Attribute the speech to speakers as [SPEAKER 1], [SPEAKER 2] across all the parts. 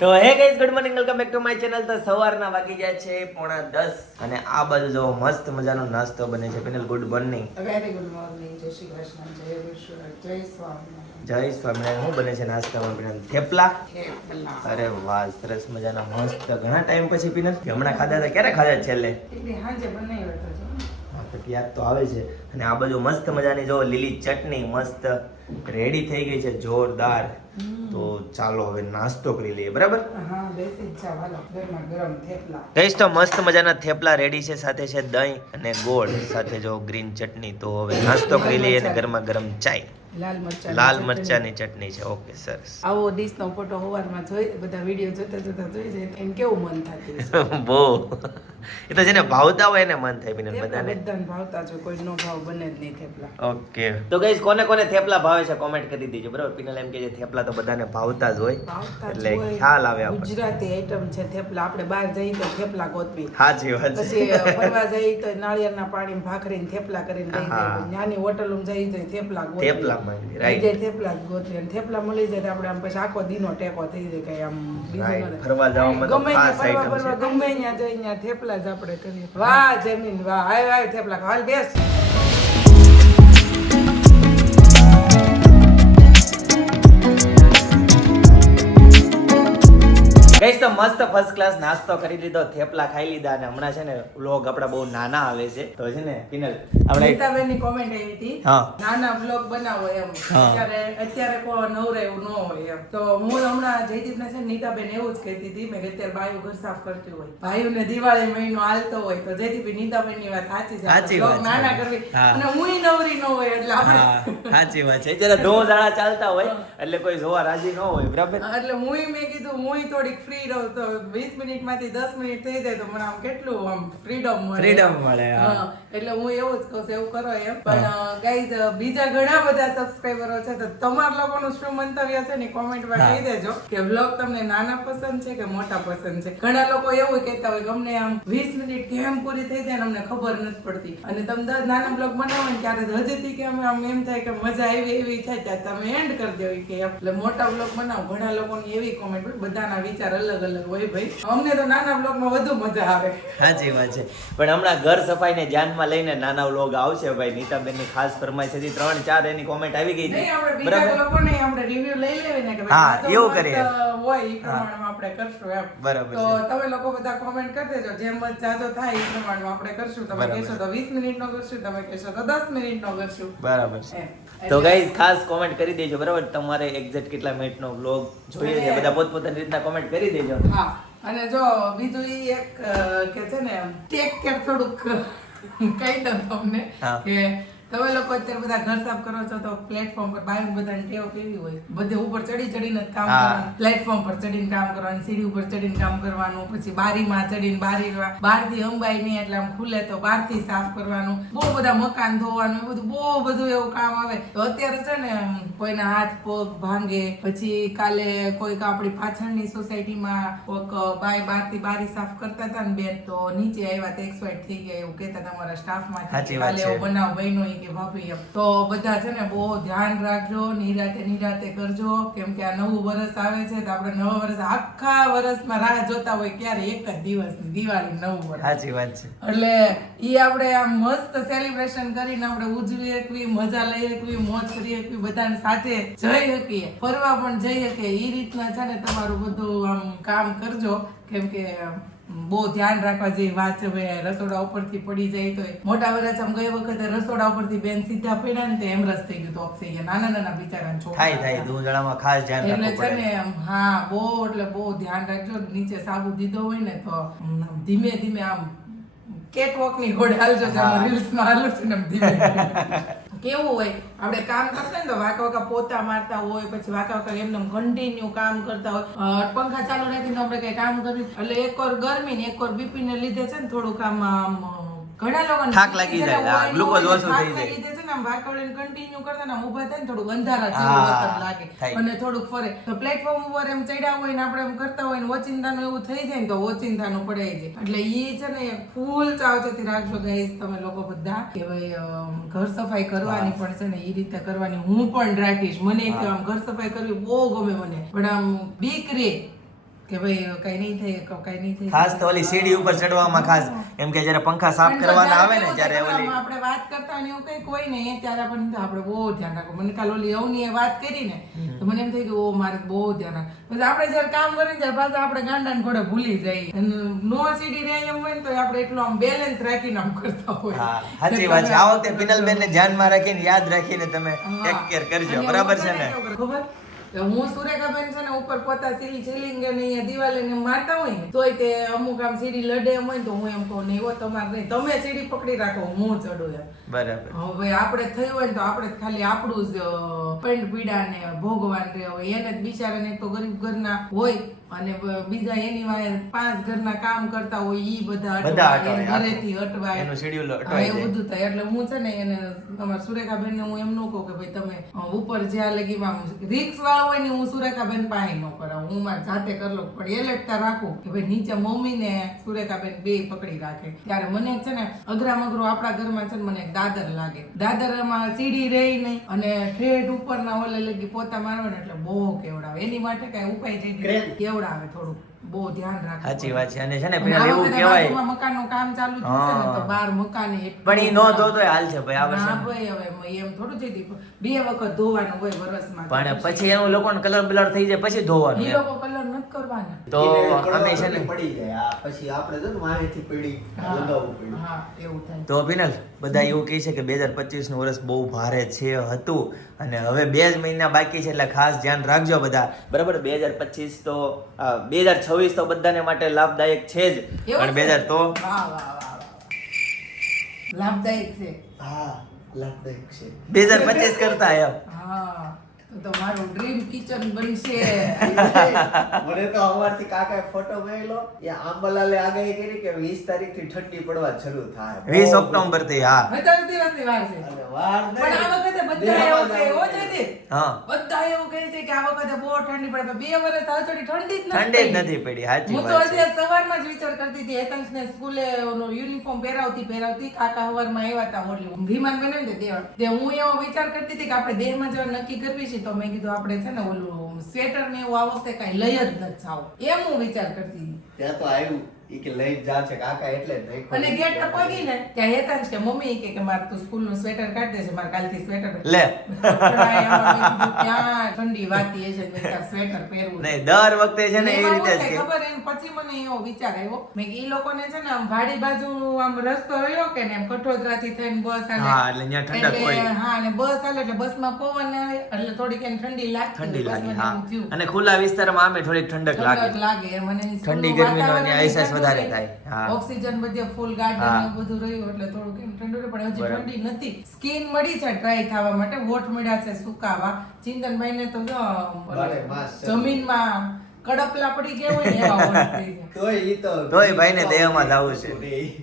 [SPEAKER 1] તો hey guys good morning welcome back to my channel તો સવારના વાગી ગયા છે પોણા દસ અને આ બાજુ જો મસ્ત મજાનો નાસ્તો બને છે. Panel good morning
[SPEAKER 2] very good morning જય શ્રી કૃષ્ણ જય જય સ્વામિનારાયણ.
[SPEAKER 1] જય સ્વામિનારાયણ. શું બને છે નાસ્તામાં પેનલ થેપલા. અરે વાહ સરસ મજાના મસ્ત. ઘણા ટાઈમ પછી પેનલ હમણાં ખાધા હતા? ક્યારે ખાધા છેલ્લે?
[SPEAKER 2] એટલે હાંજે બનાવ્યો હતો
[SPEAKER 1] તો યાદ તો આવે છે. અને આ બાજુ મસ્ત મજાની જો લીલી ચટણી મસ્ત રેડી થઈ ગઈ છે જોરદાર. તો ચાલો હવે નાસ્તો કરી લઈએ બરાબર? ગઈશ તો મસ્ત મજાના થેપલા રેડી છે સાથે છે દહીં અને ગોળ સાથે જો ગ્રીન ચટણી. તો હવે નાસ્તો કરી લઈએ અને ગરમા ગરમ ચાય.
[SPEAKER 2] લાલ મરચા
[SPEAKER 1] ની મરચાની ચટણી છે ઓકે સરસ.
[SPEAKER 2] આવો ડીશનો ફોટો સવારમાં જોઈ બધા વીડિયો જોતા જોતા જોઈ જાય એમ કેવું મન થતું
[SPEAKER 1] બહુ. એ તો જેને ભાવતા હોય એને મન થાય બીને બધાને.
[SPEAKER 2] બધાને ભાવતા જો કોઈ નો ભાવ બને જ નહીં થેપલા.
[SPEAKER 1] ઓકે. તો ગાઈસ કોને કોને થેપલા ભાવે છે કોમેન્ટ કરી દીજો બરાબર? પિનલ એમ કે છે થેપલા તો બધાને ભાવતા જ હોય. એટલે ખ્યાલ આવે આપણને.
[SPEAKER 2] ગુજરાતી આઈટમ છે થેપલા. આપણે બહાર જઈએ તો થેપલા ગોતવી.
[SPEAKER 1] હાજી વાત
[SPEAKER 2] પછી ફરવા જઈએ તો નાળિયેરના પાણી ભાખરીને થેપલા કરીને લઈ. જાય નાની હોટલોમાં જઈએ તો થેપલા ગોતવી.
[SPEAKER 1] થેપલા માંગી રાઈટ
[SPEAKER 2] જાય થેપલા જ ગોતવી અને થેપલા મળી જાય તો આપણે આમ પછી આખો દીનો ટેકો થઈ જાય કઈ આમ બીજું.
[SPEAKER 1] ફરવા જવામાં
[SPEAKER 2] ગમે ફરવા
[SPEAKER 1] છે.
[SPEAKER 2] ગમે ત્યાં જઈને ત્યાં થેપલા જ આપણે કરીએ. વાહ જમીન વાહ. આય આય થેપલા હાલ બેસ.
[SPEAKER 1] તો મસ્ત ફર્સ્ટ ક્લાસ નાસ્તો કરી લીધો થેપલા ખાઈ લીધા અને હમણાં છે ને વ્લોગ આપડા બહુ નાના આવે છે. તો છે ને પિનલ આપણે
[SPEAKER 2] નીતાબેનની કોમેન્ટ આવી હતી. નાના વ્લોગ બનાવો એમ. અત્યારે અત્યારે કોઈ નવરે એવું ન હોય એમ. તો હું હમણાં જયદીપને છે નીતાબેન એવું જ કહેતી હતી મેં કે અત્યારે બાયું ઘર સાફ કરતી હોય. ભાઈઓને દિવાળી મહિનો હાલતો હોય તો જયદીપ નીતાબેનની વાત સાચી છે.
[SPEAKER 1] વાત
[SPEAKER 2] નાના કરવી. અને હું નવરી ન હોય એટલે આપણે
[SPEAKER 1] સાચી વાત છે. જ્યારે ધો ચાલતા હોય એટલે કોઈ જોવા રાજી ન હોય બરાબર?
[SPEAKER 2] એટલે હું મેં કીધું હું થોડીક ફ્રી તો 20 મિનિટમાંથી 10 મિનિટ થઈ જાય તો મને આમ કેટલું આમ ફ્રીડમ મળે.
[SPEAKER 1] ફ્રીડમ મળે.
[SPEAKER 2] એટલે હું એવું જ કહું છું એવું કરો એમ. પણ ગાઈઝ બીજા ઘણા બધા સબસ્ક્રાઈબરો છે તો તમારા લોકોનું શું મંતવ્ય છે ને કોમેન્ટમાં. કહી દેજો. કે વ્લોગ તમને નાના પસંદ છે કે મોટા પસંદ છે? ઘણા લોકો એવું કહેતા હોય કે અમને આમ વીસ મિનિટ કેમ પૂરી થઈ જાય ને અમને ખબર નથી પડતી. અને તમે નાના બ્લોગ બનાવો ને ત્યારે હજેથી કે અમે આમ એમ થાય કે મજા આવી એવી થાય ત્યારે તમે એન્ડ કરી દેવી કે એટલે મોટા બ્લોગ બનાવો. ઘણા લોકોની એવી કોમેન્ટ બધાના વિચાર અલગ અલગ હોય ભાઈ. અમને તો નાના બ્લોગમાં વધુ મજા આવે.
[SPEAKER 1] સાચી વાત છે પણ હમણાં ઘર સફાઈને ધ્યાનમાં લઈને નાના બ્લોગ આવશે ભાઈ. નીતાબેનની ખાસ ફરમાઈશ હતી. ત્રણ ચાર એની કોમેન્ટ આવી ગઈ હતી. બરાબર?
[SPEAKER 2] લોકોને આપણે રિવ્યુ લઈ લેવી ને કે
[SPEAKER 1] હા, એવું કરીએ.
[SPEAKER 2] હોય એ પ્રમાણમાં આપણે કરશું એમ.
[SPEAKER 1] બરાબર
[SPEAKER 2] તો તમે લોકો બધા કોમેન્ટ કરી દેજો. જેમ જાજો થાય એ પ્રમાણમાં આપણે કરશું. તમે. કહેશો તો 20 મિનિટનો કરશું તમે કહેશો તો 10 મિનિટનો કરશું.
[SPEAKER 1] બરાબર છે. તો ગાઈઝ ખાસ કોમેન્ટ કરી દેજો બરાબર? તમારે એક્ઝેક્ટ કેટલા મિનિટનો વ્લોગ જોઈએ છે બધા પોતપોતાની રીતના કોમેન્ટ કરી દેજો.
[SPEAKER 2] હા અને જો બીજું ઈ એક કે છે ને ટેક કેર થોડુંક કહી દઉં તમને કે તમે લોકો અત્યારે બધા ઘર સાફ કરો છો તો પ્લેટફોર્મ પર બાયું બધાને ટેવ કેવી હોય? બધે ઉપર ચડી ચડીને કામ કરવાનું. પ્લેટફોર્મ પર ચડીને કામ કરવાનું સીડી ઉપર ચડીને કામ કરવાનું પછી બારીમાં ચડીને બારી બહારથી અંબાઈ નહીં એટલે આમ ખુલે તો બહારથી સાફ કરવાનું. બહુ બધા મકાન ધોવાનું એ બધું બહુ બધું એવું કામ આવે. તો અત્યારે છે ને કોઈના હાથ પગ ભાંગે પછી કાલે કોઈક આપણી પાછળની સોસાયટીમાં કોઈક બાય બહારથી બારી સાફ કરતા હતા ને બેન તો નીચે આવ્યા તો એક્સપાયર થઈ ગયા એવું કહેતા તમારા સ્ટાફમાં કાલે. એવો બનાવ બન્યો કે ભાભી એમ તો બધા છે ને બહુ ધ્યાન રાખજો નિરાતે નિરાતે કરજો. કેમ કે આ નવું વર્ષ આવે છે તો આપણે નવા વર્ષ આખા વર્ષમાં રાહ જોતા હોય ક્યારે? એક જ દિવસ દિવાળી નવું વર્ષ
[SPEAKER 1] સાચી વાત છે.
[SPEAKER 2] એટલે ઈ આપણે આમ મસ્ત સેલિબ્રેશન કરીને આપણે ઉજવી શકવી મજા લઈ શકવી મોજ કરી શકવી બધાને સાથે જઈ શકીએ. ફરવા પણ જઈ શકીએ. ઈ રીતના છે ને તમારું બધું આમ કામ કરજો. કેમ કે બહુ ધ્યાન રાખવા જેવી વાત છે ભાઈ. રસોડા ઉપરથી પડી જાય તો મોટા વરસ આમ ગઈ વખતે રસોડા ઉપરથી બેન સીધા પડ્યા ને તો એમરસ થઈ ગયું તો ઓફ થઈ ગયા નાના નાના બિચારા
[SPEAKER 1] થાય થાય. દૂધળામાં ખાસ ધ્યાન
[SPEAKER 2] એટલે છે ને હા બહુ એટલે બહુ ધ્યાન રાખજો. નીચે સાબુ દીધો હોય ને તો ધીમે ધીમે આમ કેટવોકની ઘોડે હાલજો. રીલ્સમાં હાલું છું ને ધીમે. કેવું હોય? આપણે કામ કરતા ને તો વાંકા વાંકા પોતા મારતા હોય, પછી વાંકા વાંકા એમને કન્ટિન્યુ કામ કરતા હોય. પંખા ચાલુ રાખીને આપણે કઈ કામ કર્યું એટલે એક વાર ગરમી ને એક વાર બીપી ને લીધે છે ને થોડુંક આમ આમ ઘણા લોકોને
[SPEAKER 1] થાક લાગી જાય, ગ્લુકોઝ ઓછું થઈ જાય.
[SPEAKER 2] લીધે છે ને આમ વાંકાવળીને કન્ટિન્યુ કરતા ને ઊભા થાય ને થોડું અંધારા જેવું વતન લાગે. અને થોડુંક ફરે. તો પ્લેટફોર્મ ઉપર એમ ચડ્યા હોય ને આપણે એમ કરતા હોય ને ઓચિંતાનું એવું થઈ જાય ને તો ઓચિંતાનું પડે છે એટલે ઈ છે ને ફૂલ ચાવચેતી રાખજો ગાઈસ તમે લોકો બધા. કે ભાઈ ઘર સફાઈ કરવાની પણ છે ને ઈ રીતે કરવાની હું પણ રાખીશ. મને આમ ઘર સફાઈ કરવી બહુ ગમે મને. પણ આમ બીક રે. કે ભાઈ કઈ નહીં થાય કઈ નહીં થાય.
[SPEAKER 1] ખાસ તો ઓલી સીડી ઉપર ચડવામાં ખાસ. એમ કે જ્યારે પંખા સાફ કરવાના આવે ને ત્યારે ઓલી
[SPEAKER 2] આપણે વાત કરતા ને એવું કઈ કોઈ નહીં ત્યારે આપણને આપણે બહુ ધ્યાન રાખવું. મને કાલ ઓલી અવનીએ વાત કરી ને તો મને એમ થઈ કે ઓ મારે બહુ ધ્યાન રાખ પછી આપણે જ્યારે કામ કરીને ત્યારે પાછા આપણે ગાંડાને ઘોડે ભૂલી જઈએ. નો સીડી રહે એમ હોય ને તો આપણે એટલું આમ બેલેન્સ રાખીને આમ કરતા હોય.
[SPEAKER 1] સાચી વાત છે. આ વખતે પિનલબેન ને ધ્યાનમાં રાખીને યાદ રાખીને તમે ટેક કેર કરજો. બરાબર છે ને?
[SPEAKER 2] ખબર? હું સુરેખાબેન છે ને ઉપર પોતા સીલી સીલિંગ ને અહીંયા દિવાલે ને મારતા હોય ને તોય તે અમુક આમ સીડી લડે એમ હોય તો હું એમ કહું નહીં હો તમારે નહીં તમે સીડી પકડી રાખો હું ચડું એમ.
[SPEAKER 1] બરાબર.
[SPEAKER 2] હવે આપણે થયું હોય ને તો આપણે ખાલી આપણું જ પેન્ટ પીડા ને ભોગવાન રહે હોય. એને જ બિચારાને ને તો ગરીબ ઘરના હોય અને બીજા એની વાય પાંચ ઘરના કામ કરતા હોય ઈ બધા
[SPEAKER 1] બધા
[SPEAKER 2] અટવાય,
[SPEAKER 1] અટવાય,
[SPEAKER 2] એને ઘરેથી અટવાય.
[SPEAKER 1] એનું
[SPEAKER 2] શેડ્યુલ
[SPEAKER 1] અટવાય
[SPEAKER 2] એવું બધું થાય. એટલે હું છે ને એને તમારા સુરેખાબેન ને હું એમ ન કહું કે ભાઈ તમે ઉપર જ્યાં લગીમાં રિક્સ વાળો હોય ને હું સુરેખાબેન પાસે ન કરાવું. હું મારી જાતે કરી લઉં. પણ એ લગતા રાખું કે ભાઈ નીચે મમ્મી ને સુરેખાબેન બે પકડી રાખે. ત્યારે મને છે ને અઘરા મગરો આપણા ઘરમાં છે ને મને દાદર લાગે. દાદરમાં સીડી રહી નહીં અને ઠેઠ ઉપરના ઓલે લગી પોતા મારવાને એટલે બહુ કેવડાવે. એની માટે કઈ ઉપાય છે કેવડાવે થોડું બહુ ધ્યાન રાખવું
[SPEAKER 1] સાચી વાત છે. અને છે ને
[SPEAKER 2] પેલા
[SPEAKER 1] એવું કહેવાય.
[SPEAKER 2] મકાનનું કામ ચાલુ છે ને તો બાર મકાન
[SPEAKER 1] પણ ઈ નો ધોતોય હાલ છે ભાઈ આ
[SPEAKER 2] ના
[SPEAKER 1] વર્ષે
[SPEAKER 2] ભાઈ હવે એમ થોડું થઈ દીધું બે વખત ધોવાનું હોય વર્ષમાં
[SPEAKER 1] પણ પછી એનું લોકોને કલર બલર થઈ જાય પછી ધોવાનું એ
[SPEAKER 2] લોકો કલર નથી કરવાના.
[SPEAKER 1] તો અમે છે ને
[SPEAKER 3] પડી જાય. આ પછી આપણે તો માહિતી પડી લગાવવું પડ્યું
[SPEAKER 2] હા એવું થાય.
[SPEAKER 1] તો પિનલ બધા એવું કહે છે કે બે હજાર પચીસનું વર્ષ બહુ ભારે છે હતું. અને હવે બે જ મહિના બાકી છે એટલે ખાસ ધ્યાન રાખજો બધા. બરાબર બે હજાર પચીસ તો બે હજાર છવ્વીસ તો બધાને માટે લાભદાયક છે જ. પણ બે હજાર તો?
[SPEAKER 2] વાહ વાહ વાહ વાહ. લાભદાયક છે.
[SPEAKER 3] હા લાભદાયક છે.
[SPEAKER 1] બે હજાર પચીસ કરતા એમ.
[SPEAKER 2] હા તો તો ડ્રીમ કિચન બનશે.
[SPEAKER 3] મને તો અમારથી કાકાએ ફોટો મેળ્યો એ આંબાલાલે આગાહી કરી કે 20 તારીખથી ઠંડી પડવા શરૂ થાય.
[SPEAKER 1] વીસ ઓક્ટોબરથી હા
[SPEAKER 2] વાર છે.
[SPEAKER 3] વાર નહીં.
[SPEAKER 2] પણ આ વખતે બધા એવું કહે હો જયદીપ.
[SPEAKER 1] હા.
[SPEAKER 2] બધા એવું કહે છે કે આ વખતે બહુ ઠંડી પડે બે વર્ષ આ થોડી ઠંડી જ
[SPEAKER 1] ઠંડી જ નથી પડી સાચી
[SPEAKER 2] હું તો આજે સવારમાં જ વિચાર કરતી હતી હેતંશને સ્કૂલે ઓલો યુનિફોર્મ પહેરાવતી પહેરાવતી કાકા સવારમાં આવ્યા હતા ઓલી વિમાન બને ને દેવા. તે હું એવો વિચાર કરતી હતી કે આપણે દેહમાં જવા નક્કી કરવી છે તો મેં કીધું આપણે છે ને ઓલું સ્વેટર ને એવું આ વખતે કઈ લઈ જ નથી જાવ એમ હું વિચાર કરતી હતી.
[SPEAKER 3] ત્યાં તો આવ્યું. ઈ કે લઈ જા છે કાકા એટલે જ નાખ્યું.
[SPEAKER 2] અને ગેટ પર પગી ને ત્યાં હેતંશ કે મમ્મી કે કે મારે તું સ્કૂલનું સ્વેટર કાઢ દેજે મારે કાલથી સ્વેટર
[SPEAKER 1] લે
[SPEAKER 2] ત્યાં ઠંડી વાતી છે મેં કીધું સ્વેટર પહેરવું.
[SPEAKER 1] નહીં દર વખતે છે ને એવી રીતે જ
[SPEAKER 2] ખબર એમ પછી મને એવો વિચાર આવ્યો મેં ઈ લોકોને છે ને આમ વાડી બાજુ આમ રસ્તો રહ્યો કે ને એમ કઠોદરાથી થઈને બસ આલે
[SPEAKER 1] હા, એટલે ન્યા ઠંડક હોય.
[SPEAKER 2] હા અને બસ આલે એટલે બસમાં પવન આવે એટલે થોડીક એને ઠંડી લાગે
[SPEAKER 1] ઠંડી લાગે હા અને ખુલ્લા વિસ્તારમાં આમે થોડીક ઠંડક લાગે
[SPEAKER 2] ઠંડક લાગે મને
[SPEAKER 1] ઠંડી
[SPEAKER 2] ગરમી
[SPEAKER 1] નો અહેસાસ વધારે થાય. હા.
[SPEAKER 2] ઓક્સિજન બધે ફૂલ ગાર્ડન બધું રહ્યું એટલે થોડુંક એમ ઠંડુ રહે પણ હજી ઠંડી નથી સ્કીન મળી છે ટ્રાય થવા માટે વોટ મળ્યા છે સુકાવા ચિંતનભાઈ ને તો. જમીનમાં કડપલા પડી ગયા હોય ને એવા.
[SPEAKER 3] તોય ઈ તો
[SPEAKER 1] તોય ભાઈને દેહમાં જાવું છે.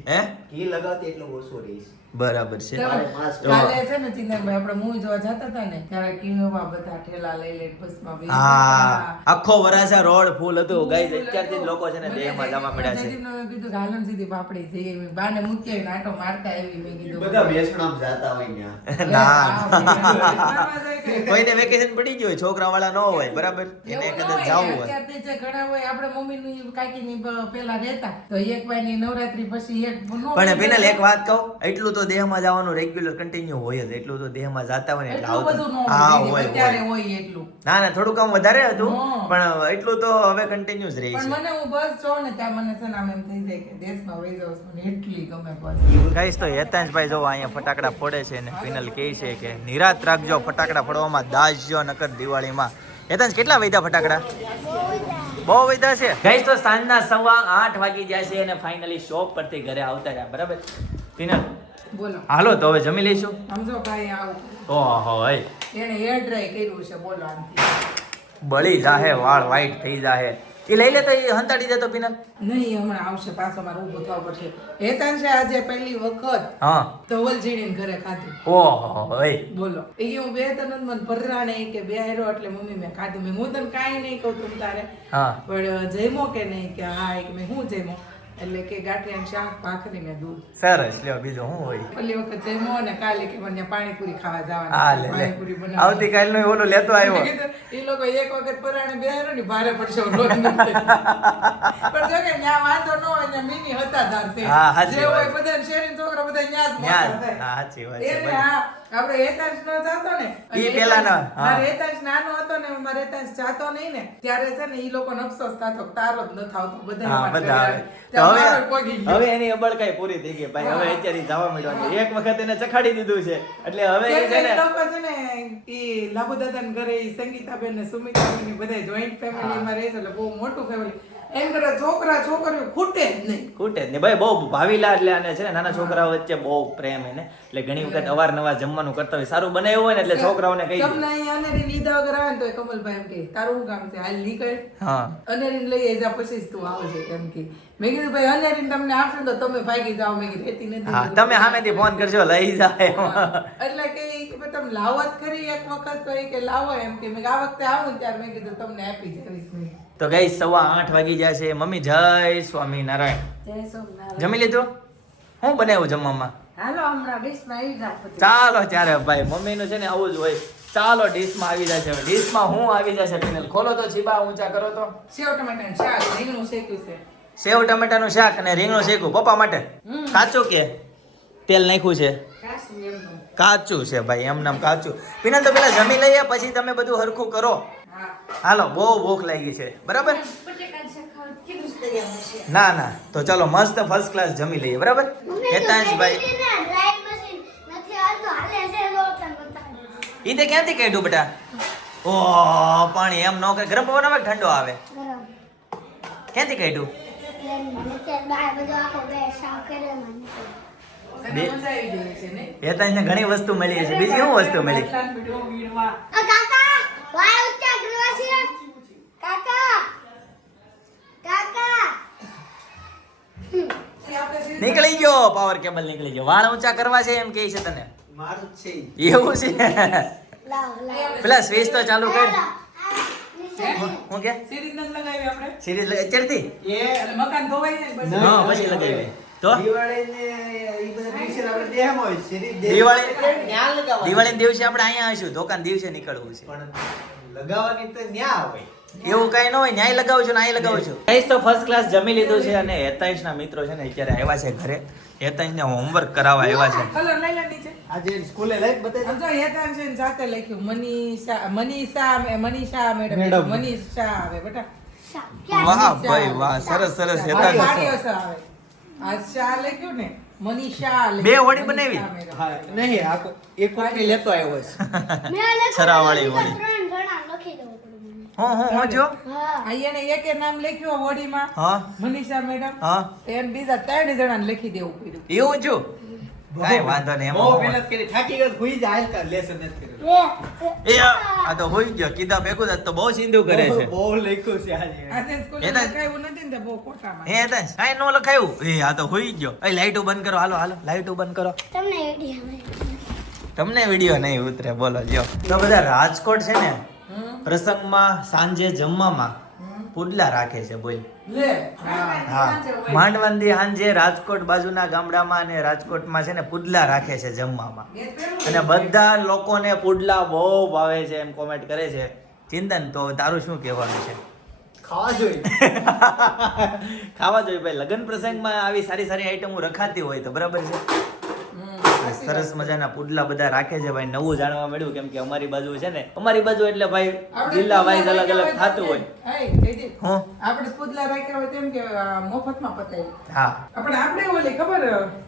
[SPEAKER 1] હે
[SPEAKER 3] કી લગાવતી એટલું ઓછું રહીશ
[SPEAKER 1] બરાબર છે.
[SPEAKER 2] કાલે છે ને ચિંતનભાઈ આપણે મૂવી જોવા જતા હતા ને ત્યારે કેવા બધા ઠેલા લઈ લઈને બસમાં બેસી
[SPEAKER 1] હા આખો વરાછા રોડ ફૂલ હતો.
[SPEAKER 2] ગાઈસ
[SPEAKER 1] અત્યારથી લોકો છે ને દેહમાં જમા પડ્યા છે.
[SPEAKER 2] મેં કીધું ગાલમ સીધી પાપડી જઈએ મેં બાને મૂકીએ આંટો મારતા આવી મેં કીધું
[SPEAKER 3] બધા બેસણામ જાતા હોય ત્યાં.
[SPEAKER 1] ના
[SPEAKER 2] ના
[SPEAKER 1] કોઈને વેકેશન પડી ગયું હોય છોકરા વાળા ન હોય બરાબર? એને કદાચ. જાવું હોય.
[SPEAKER 2] અત્યારે જે ઘણા હોય આપણે મમ્મી નું કાકી ની પેલા રહેતા તો એક ભાઈ ની નવરાત્રી પછી એક
[SPEAKER 1] પણ પેલા એક વાત કહું એટલું તો દેહમાં જવાનું રેગ્યુલર કન્ટિન્યુ હોય જ. એટલું તો દેહમાં જતા હોય એટલે આવતું હા હોય.
[SPEAKER 2] એટલું.
[SPEAKER 1] ના ના થોડું કામ વધારે હતું પણ એટલું તો હવે કન્ટિન્યુ જ રહી છે.
[SPEAKER 2] મને હું બસ જો ને ત્યાં મને છે નામ એમ થઈ જાય કે દેશમાં વહી જાઉં. મને એટલી ગમે બસ.
[SPEAKER 1] ગાઈસ તો હેતાંશભાઈ જો અહીંયા ફટાકડા ફોડે છે ને ફિનલ કહે છે કે નિરાત રાખજો ફટાકડા ફોડવામાં દાજજો નકર દિવાળીમાં. હેતાંશ કેટલા વૈધા ફટાકડા? બહુ વૈધા છે. ગાઈસ તો સાંજના સવા આઠ વાગી ગયા છે અને ફાઇનલી શોપ પરથી ઘરે આવતા રહ્યા. બરાબર? પિનલ
[SPEAKER 2] બોલો.
[SPEAKER 1] હાલો તો હવે જમી લઈશું?
[SPEAKER 2] સમજો ભાઈ આવું.
[SPEAKER 1] ઓહો
[SPEAKER 2] એને હેર ડ્રાય કર્યું છે બોલો આમથી
[SPEAKER 1] બળી જાહે વાળ વાઈટ થઈ જાહે. એ લઈ લે તો એ હંતાડી દેતો
[SPEAKER 2] નહીં હમણાં આવશે પાછો મારે ઊભો થવા પડશે. હેતાન છે આજે પહેલી વખત
[SPEAKER 1] હા.
[SPEAKER 2] ધવલ જીણીને ઘરે ખાધી.
[SPEAKER 1] ઓહો હય
[SPEAKER 2] બોલો. એ હું બે તને મન પરરાણે કે બે હેરો એટલે મમ્મી મેં ખાધું. મેં હું તને કાંઈ નહીં કહું તું તારે.
[SPEAKER 1] હા.
[SPEAKER 2] પણ જઈમો કે નહીં? કે હા એક મેં હું જમ્યો? એટલે કે ગાંઠિયા શાક ભાખરી ને દૂધ.
[SPEAKER 1] સરસ લ્યો બીજો હું હોય?
[SPEAKER 2] પેલી વખત જમ્યો ને કાલે કે મને પાણીપુરી ખાવા જવાનું
[SPEAKER 1] લે લે.
[SPEAKER 2] પાણીપુરી બનાવવાની.
[SPEAKER 1] આવતીકાલનું ઓલું લેતો આવ્યો.
[SPEAKER 2] એ ઈ લોકો એક વખત પરાણે બેહારો ને ભારે પડશે રોજ પણ જો કે ન્યા વાંધો ન હોય ને મિની હતા તાર છે.
[SPEAKER 1] હા,
[SPEAKER 2] જે હોય બધા શેરી છોકરા બધા ન્યા જ.
[SPEAKER 1] હા, સાચી વાત છે,
[SPEAKER 2] હા, આપણે હેતાંશ નો જાતો ને
[SPEAKER 1] ઈ પેલાનો,
[SPEAKER 2] મારે હેતાંશ નાનો હતો ને મારે હેતાંશ જાતો નહીં ને ત્યારે છે ને ઈ લોકોને અફસોસ થતો તારો જ ન થાવતો બધા
[SPEAKER 1] બધા હવે હવે એની અબળકાઈ પૂરી થઈ ગઈ ભાઈ. હવે અત્યારે જવા માંડવાનું એક વખત એને ચખાડી દીધું છે. એટલે હવે છે ને
[SPEAKER 2] લોકો છે ને ઈ લાભુદાદાના ઘરે ઈ સંગીતાબેન ને સુમિતાબેનની બધા જોઈન્ટ ફેમિલીમાં રહે છે એટલે બહુ મોટું ફેમિલી એમ કરે છોકરા છોકરીઓ ખૂટે જ નહીં.
[SPEAKER 1] ખૂટે જ નહીં. ભાઈ બહુ ભાવીલા એટલે આને છે ને નાના છોકરાઓ વચ્ચે બહુ પ્રેમ એને. એટલે ઘણી વખત અવારનવાર જમવાનું કરતા હોય. સારું બનાવ્યું હોય ને એટલે છોકરાઓને કહી
[SPEAKER 2] તમને અહીંયા અનેરી લીધા વગર આવે ને તો કમલભાઈ એમ કે તારું શું કામ છે? હાલ નીકળ.
[SPEAKER 1] હા.
[SPEAKER 2] અનેરીને લઈ જા પછી જ તું આવજે એમ કે મેં કીધું ભાઈ અનેરીને તમને આપશે તો તમે ભાગી જાઓ. મેં કીધું રહેતી નથી.
[SPEAKER 1] હા તમે સામેથી ફોન કરજો લઈ જાય
[SPEAKER 2] એટલે કે ભાઈ તમે લાવો જ ખરી એક વખત. તો કે લાવો. એમ કે મેં આ વખતે આવું ત્યારે મેં કીધું તમને આપી જઈશ મેં.
[SPEAKER 1] તો ગઈ સવા આઠ વાગી જાય છે. મમ્મી જય સ્વામિનારાયણ.
[SPEAKER 4] જય
[SPEAKER 1] જમી લીધું? હું બનાવ્યું જમવામાં? ચાલો ત્યારે ભાઈ મમ્મીનું છે ને આવું જ હોય. ચાલો ડીશમાં આવી જાય છે. ડીશમાં હું આવી જશે પિનલ ખોલો તો છીબા ઊંચા કરો તો.
[SPEAKER 2] સેવ ટમાટાનું શાક રીંગણું શેક્યું છે.
[SPEAKER 1] સેવ ટમેટાનું શાક અને રીંગણું શેકું પપ્પા માટે? કાચું કે? તેલ નાખ્યું છે. કાચું છે ભાઈ એમ નામ કાચું. પીનલ તો પેલા જમી લઈએ પછી તમે બધું હરખું કરો. હાલો બહુ ભૂખ લાગી છે. બરાબર. ના ના. તો ચાલો મસ્ત ફર્સ્ટ ક્લાસ જમી લઈએ. બરાબર? હેતાંશભાઈ. ઈ તે ક્યાંથી કાઢ્યું બેટા? ઓ પાણી એમ ન કે ગરમ પવન આવે ઠંડો આવે? ક્યાંથી કાઢ્યું? હેતાંશને ઘણી વસ્તુ મળી છે બીજી શું વસ્તુ મળી
[SPEAKER 2] આટલા વીડિયો વીણવા. એ આપણે જે-
[SPEAKER 1] નીકળી ગયો પાવર કેબલ નીકળી ગયો. વાળ ઊંચા કરવા છે એમ કે છે તને.
[SPEAKER 3] મારું છે.
[SPEAKER 1] એવું છે? પેલા સ્વિચ તો ચાલુ કર. હું કે?
[SPEAKER 2] સીરીઝ નથી લગાવી આપણે.
[SPEAKER 1] સિરીઝ અત્યારથી?
[SPEAKER 3] એ
[SPEAKER 2] મકાન ધોવાઈ ને
[SPEAKER 1] હા પછી લગાવી. તો?
[SPEAKER 3] દિવાળીને ઈ બધા દિવસે આપણે દેહમાં હોય છે. શેરી દેહ-
[SPEAKER 1] દિવાળી- દિવાળી દિવસે આપણે અહીંયા આવીશું દુકાન દિવસે નીકળવું છે.
[SPEAKER 3] પણ લગાવવાની તો ન્યા હોય.
[SPEAKER 1] એવું કઈ ન હોય ન્યાય લગાવું છું ન્યાય અહીં લગાવું છું હેતાંશ તો ફર્સ્ટ ક્લાસ જમી લીધું છે અને હેતાઈશ ના મિત્રો છે ને અત્યારે આવ્યા છે ઘરે. હેતાઈશ ને હોમવર્ક કરાવવા આવ્યા છે.
[SPEAKER 2] કલર લઈ લે નીચે
[SPEAKER 3] આજે સ્કૂલે લઈ બતાવી
[SPEAKER 2] જો હેતાંશ છે ને જાતે લખ્યું મનીષા મનીષા મનીષા મેડમ. મનીષા આવે બેટા.
[SPEAKER 1] વાહ ભાઈ વાહ સરસ સરસ
[SPEAKER 2] છે આવે. આ શા લખ્યું ને? મનીષા
[SPEAKER 1] બે વડી બનાવી?
[SPEAKER 3] નહીં એક કોપી લેતો આવ્યો છે.
[SPEAKER 1] છરાવાળી વાળી. હું હું હું. જો
[SPEAKER 2] એકે નામ લખ્યું વડીમાં
[SPEAKER 1] હા.
[SPEAKER 2] મનીષા મેડમ.
[SPEAKER 1] હા.
[SPEAKER 2] એને બીજા ત્રણ જણાને લખી દેવું પડ્યું.
[SPEAKER 1] એવું જો કાંઈ વાંધો નહીં
[SPEAKER 3] બહુ મહેનત કરી. થાકી ગયો હુઈ જા હાલ લેસન નથી કર્યું.
[SPEAKER 1] એ આ તો હોઈ ગયો. કીધા ભેગું તો બહુ સિંધુ કરે છે.
[SPEAKER 3] બહુ લખ્યું છે આજે.
[SPEAKER 2] આજે લખાયું નથી ને બહુ ખોટામાં.
[SPEAKER 1] હે હેતાંશ કાંઈ નો લખાયું? એ આ તો હોઈ ગયો. એ લાઈટો બંધ કરો. હાલો હાલો. લાઈટો બંધ કરો. તમને વીડિયો નહીં. ઉતરે. બોલો જો તો બધા રાજકોટ છે ને. પ્રસંગમાં સાંજે જમવામાં પુડલા રાખે છે બોલ.
[SPEAKER 2] લે. હા.
[SPEAKER 1] માંડવંદી સાંજે રાજકોટ બાજુના ગામડામાં અને રાજકોટમાં છે ને પુડલા રાખે છે જમવામાં. અને બધા લોકોને પુડલા બહુ ભાવે છે એમ કોમેન્ટ કરે છે. ચિંતન તો તારું શું કહેવાનું છે?
[SPEAKER 3] ખાવા જોઈએ.
[SPEAKER 1] ખાવા જોઈએ ભાઈ. લગ્ન પ્રસંગમાં આવી સારી સારી આઈટમો રખાતી હોય તો બરાબર છે. સરસ મજાના પુડલા બધા રાખે છે ભાઈ. નવું જાણવા મળ્યું કેમ કે અમારી બાજુ છે ને અમારી બાજુ એટલે ભાઈ જિલ્લા વાઇઝ અલગ અલગ થતું હોય. હું?
[SPEAKER 2] આપણે પુડલા રાખ્યા હોય તેમ કે મફતમાં પતાવી.
[SPEAKER 1] હા.
[SPEAKER 2] આપણે આપણે ઓલી ખબર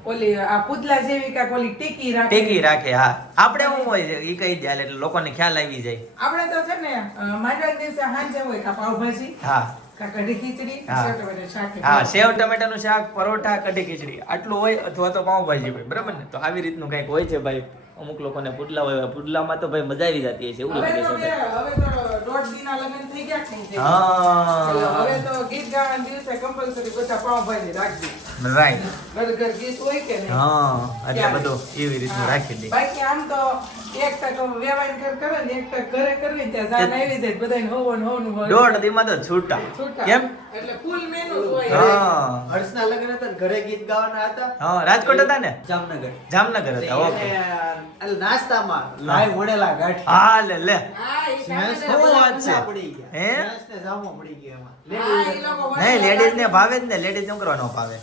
[SPEAKER 2] ઓલી આ પુડલા જેવી કાંઈક ઓલી ટેકી રાખે.
[SPEAKER 1] ટેકી રાખે હા. આપણે હું હોય એ કહી દે એટલે લોકોને ખ્યાલ આવી જાય.
[SPEAKER 2] આપણે તો છે ને માંડવા દિવસે હાંજે હોય કા પાવભાજી
[SPEAKER 1] હા. હા.
[SPEAKER 2] સેવ ટમેટાનું શાક
[SPEAKER 1] પરોઠા કઢી ખીચડી. આટલું હોય અથવા તો પાઉંભાજી હોય બરાબર ને? તો આવી રીતનું કંઈક હોય છે ભાઈ. અમુક લોકોને પુડલા હોય પુડલામાં તો ભાઈ મજા આવી જતી હશે એવું લાગે છે હા.
[SPEAKER 2] હવે તો ગીત ગાવાના દિવસે કમ્પલસરી બધા પાઉંભાજી રાખજો.
[SPEAKER 1] રાઈટ
[SPEAKER 2] ઘર ઘર ગીત હોય કે નહીં?
[SPEAKER 1] હા એટલે બધું એવી રીતનું રાખી દે
[SPEAKER 2] બાકી આમ તો એક તક વેવાઈન કર કરે ને એક ટક ઘરે કરવી ત્યાં જાન આવી જાય બધાને હોવન ને હોય.
[SPEAKER 1] દોઢ દીમાં તો છૂટા. કેમ?
[SPEAKER 2] એટલે ફૂલ મેનુ હોય.
[SPEAKER 1] હા.
[SPEAKER 3] હર્ષના લગ્ન હતા ઘરે ગીત ગાવાના હતા.
[SPEAKER 1] હા રાજકોટ હતા ને?
[SPEAKER 3] જામનગર.
[SPEAKER 1] જામનગર હતા ઓકે.
[SPEAKER 3] એટલે નાસ્તામાં લાઈ વણેલા ગાંઠિયા.
[SPEAKER 1] હા લે લે.
[SPEAKER 2] હા ઈ
[SPEAKER 1] શું વાત છે?
[SPEAKER 3] પડી ગયા
[SPEAKER 1] હે?
[SPEAKER 3] સ્મેશને જામો પડી ગયા એમાં.
[SPEAKER 2] હા, ઈ લોકો
[SPEAKER 1] નહીં લેડીઝ ને ભાવે જ ને લેડીઝનું કરવાનો ભાવે?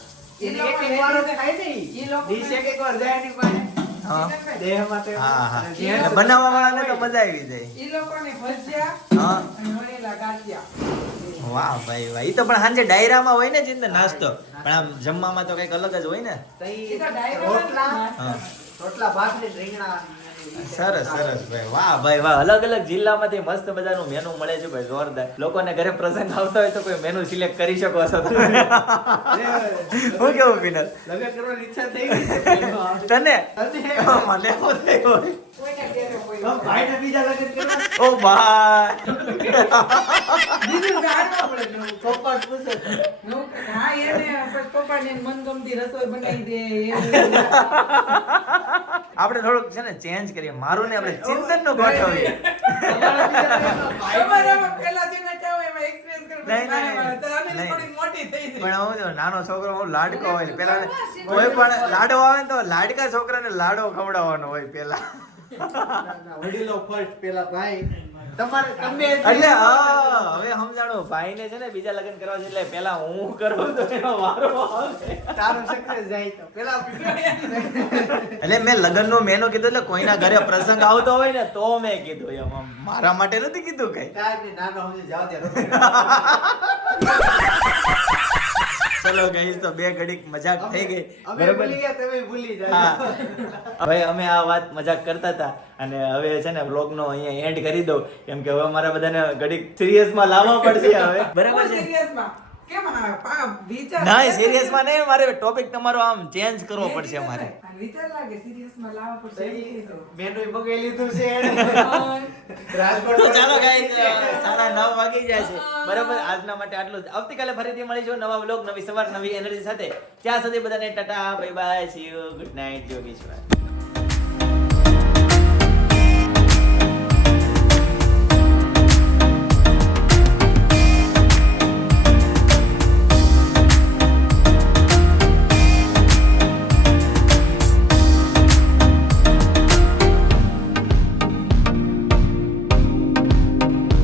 [SPEAKER 1] બનાવવા વાળાને તો મજા આવી જાય.
[SPEAKER 2] ઈ લોકોને ભજીયા
[SPEAKER 1] હા.
[SPEAKER 2] વણેલા ગાંઠિયા.
[SPEAKER 1] વાહ ભાઈ વાહ. ઈ તો પણ સાંજે ડાયરામાં હોય ને ચિંતા નાસ્તો. પણ આમ જમવામાં તો કંઈક અલગ જ હોય ને.
[SPEAKER 3] રોટલા?
[SPEAKER 1] હા.
[SPEAKER 3] રોટલા ભાખરી રીંગણા.
[SPEAKER 1] સરસ સરસ ભાઈ. વાહ ભાઈ વાહ. અલગ અલગ જિલ્લામાંથી મસ્ત મજાનું મેનુ મળે છે ભાઈ જોરદાર. લોકોને ઘરે પ્રસંગ આવતો હોય તો કોઈ મેનુ સિલેક્ટ કરી શકો છો. તમે હું કેવું પિનલ
[SPEAKER 3] લગ્ન કરવાની ઈચ્છા થઈ ગઈ
[SPEAKER 1] તને? મને એવું થયું
[SPEAKER 3] બીજા લગ્ન
[SPEAKER 1] ઓ ભાઈ.
[SPEAKER 2] હા એને મનગમતી રસોઈ બનાવી દે
[SPEAKER 1] આપણે થોડુંક છે ને ચેન્જ કરીએ. મારું ને આપણે ચિંતનનું ગોઠવીએ. પણ હું જો નાનો છોકરો હું લાડકો હોય પેલા કોઈ પણ લાડો આવે ને તો લાડકા છોકરાને લાડો ખવડાવવાનો હોય પેલા.
[SPEAKER 3] વડીલો ફર્સ્ટ પેલા ભાઈ. તમારે તમે
[SPEAKER 1] એટલે હા હવે સમજાણો ભાઈને છે ને બીજા લગ્ન કરવા છે એટલે પેલા હું કરું તો એનો વારો આવે.
[SPEAKER 3] તારું સક્સેસ જાય તો. પેલા
[SPEAKER 1] એટલે મેં લગ્ન મેનો મેનુ કીધું એટલે કોઈના ઘરે પ્રસંગ આવતો હોય ને તો મેં કીધું એમ મારા માટે નથી કીધું કઈ.
[SPEAKER 3] ના નાનો સમજી ત્યાં
[SPEAKER 1] ચલો ગઈ તો બે ઘડીક મજાક થઈ ગઈ.
[SPEAKER 3] અમે
[SPEAKER 1] બરાબર?
[SPEAKER 3] ભૂલી ગયા તમે ભૂલી
[SPEAKER 1] હા.
[SPEAKER 3] ભાઈ
[SPEAKER 1] હવે અમે આ વાત મજાક કરતા હતા અને હવે છે ને બ્લોગ નો અહીંયા એન્ડ કરી દઉં. કેમ કે હવે અમારા બધાને ઘડીક સિરિયસમાં લાવવા પડશે હવે. બરાબર છે?
[SPEAKER 2] serious માં. કેમ આ પા- વિચાર
[SPEAKER 1] ના સિરિયસમાં નહીં મારે ટોપિક તમારો આમ ચેન્જ કરવો પડશે મારે
[SPEAKER 2] વિચાર લાગે સિરિયસમાં લાવવા પડશે.
[SPEAKER 3] મેનુ મગાઈ લીધું છે. રાજકોટ
[SPEAKER 1] તો ચાલો ગાઈસ સાડા નવ વાગી જાય છે. બરાબર? આજના માટે આટલું જ. આવતીકાલે ફરીથી મળીશું નવા વ્લોગ નવી સવાર નવી એનર્જી સાથે. ત્યાં સુધી બધાને tata bye bye see you good night Jogeshwar